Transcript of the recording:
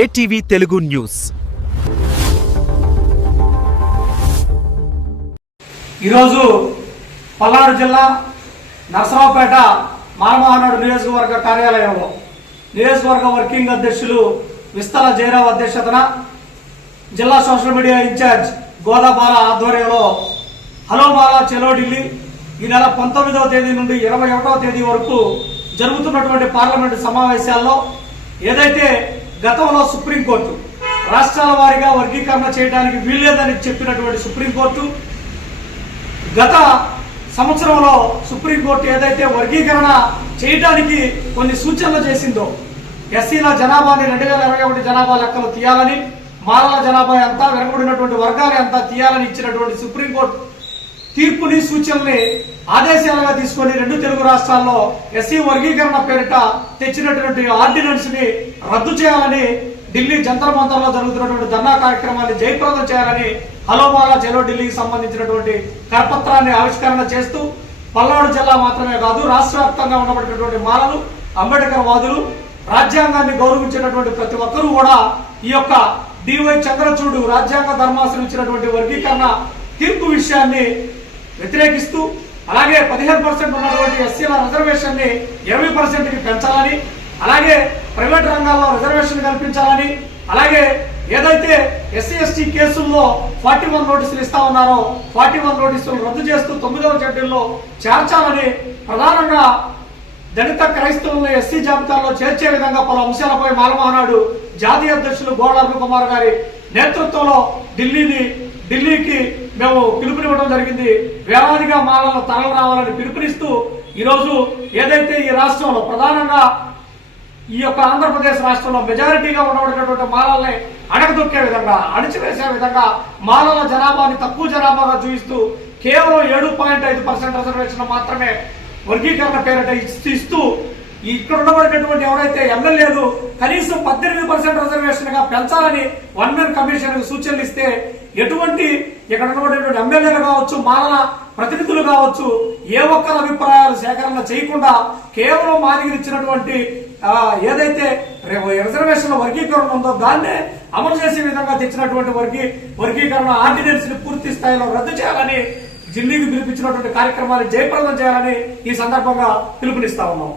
ATV Telugu news. ఈరోజు పల్నాడు జిల్లా నరసరావుపేట మానమహానాడు నియోజకవర్గ కార్యాలయంలో నియోజకవర్గ వర్కింగ్ అధ్యక్షులు విస్తల జయరావు అధ్యక్షతన జిల్లా సోషల్ మీడియా ఇన్ఛార్జ్ గోదాబాల ఆధ్వర్యంలో హలో బాల చెలో ఢిల్లీ ఈ నెల 19వ తేదీ నుండి 21వ తేదీ వరకు జరుగుతున్నటువంటి పార్లమెంటు సమావేశాల్లో ఏదైతే గతంలో సుప్రీంకోర్టు రాష్ట్రాల వారీగా వర్గీకరణ చేయడానికి వీల్లేదని చెప్పినటువంటి సుప్రీంకోర్టు గత సంవత్సరంలో సుప్రీంకోర్టు ఏదైతే వర్గీకరణ చేయడానికి కొన్ని సూచనలు చేసిందో ఎస్సీల జనాభాని 2021 జనాభా లెక్కలు తీయాలని, మాలల జనాభా ఎంత, వెనకబడినటువంటి వర్గాలు ఎంత తీయాలని ఇచ్చినటువంటి సుప్రీంకోర్టు తీర్పుని సూచనల్ని ఆదేశాలుగా తీసుకొని 2 తెలుగు రాష్ట్రాల్లో ఎస్సీ వర్గీకరణ పేరిట తెచ్చినటువంటి ఆర్డినెన్స్ ని రద్దు చేయాలని ఢిల్లీ జంతర్ మంతర్లో జరుగుతున్నటువంటి ధర్నా కార్యక్రమాన్ని జయప్రదం చేయాలని హలో బాల చెలో ఢిల్లీకి సంబంధించినటువంటి కరపత్రాన్ని ఆవిష్కరణ చేస్తూ పల్నాడు జిల్లా మాత్రమే కాదు రాష్ట్ర వ్యాప్తంగా ఉండబడినటువంటి మాలలు, అంబేద్కర్ వాదులు, రాజ్యాంగాన్ని గౌరవించేటటువంటి ప్రతి ఒక్కరూ కూడా ఈ యొక్క డివై చంద్రచూడ్ రాజ్యాంగ ధర్మాసనం ఇచ్చినటువంటి వర్గీకరణ తీర్పు విషయాన్ని వ్యతిరేకిస్తూ అలాగే 15% ఉన్నటువంటి ఎస్సీల రిజర్వేషన్ ని 20%కి పెంచాలని, అలాగే ప్రైవేట్ రంగాల్లో రిజర్వేషన్ కల్పించాలని, అలాగే ఏదైతే ఎస్సీ ఎస్టీ కేసుల్లో 41 నోటీసులు ఇస్తా ఉన్నారో 41 నోటీసులు రద్దు చేస్తూ 9వ షెడ్యూల్లో చేర్చాలని, ప్రధానంగా దళిత క్రైస్తవులను ఎస్సీ జాబితాలో చేర్చే విధంగా పలు అంశాలపై మాలమహానాడు జాతీయ అధ్యక్షులు గోడ అరుణ్ కుమార్ గారి నేతృత్వంలో ఢిల్లీకి మేము పిలుపునివ్వడం జరిగింది. వేలాదిగా మాలలు తరలి రావాలని పిలుపునిస్తూ ఈరోజు ఏదైతే ఈ రాష్ట్రంలో ప్రధానంగా ఈ యొక్క ఆంధ్రప్రదేశ్ రాష్ట్రంలో మెజారిటీగా ఉండబడినటువంటి మాలల్ని అణగదొక్కే విధంగా, అణిచివేసే విధంగా మాలల జనాభాని తక్కువ జనాభాగా చూపిస్తూ కేవలం 7.5% రిజర్వేషన్ మాత్రమే వర్గీకరణ పేరిట ఇస్తూ ఇక్కడ ఉండబడినటువంటి ఎవరైతే ఎమ్మెల్యేలు కనీసం 18% రిజర్వేషన్ గా పెంచాలని వన్ మ్యాన్ కమిషన్ సూచనలు ఇస్తే ఎటువంటి ఇక్కడ ఉన్నటువంటి ఎమ్మెల్యేలు కావచ్చు, మాలల ప్రతినిధులు కావచ్చు, ఏ ఒక్కరి అభిప్రాయాలు సేకరణ చేయకుండా కేవలం మాదిరి ఇచ్చినటువంటి ఏదైతే రిజర్వేషన్ వర్గీకరణ ఉందో దాన్నే అమలు చేసే విధంగా తెచ్చినటువంటి వర్గీకరణ ఆర్డినెన్స్ ని పూర్తి స్థాయిలో రద్దు చేయాలని ఢిల్లీకి పిలిపించినటువంటి కార్యక్రమాన్ని జయప్రదం చేయాలని ఈ సందర్భంగా పిలుపునిస్తా ఉన్నాం.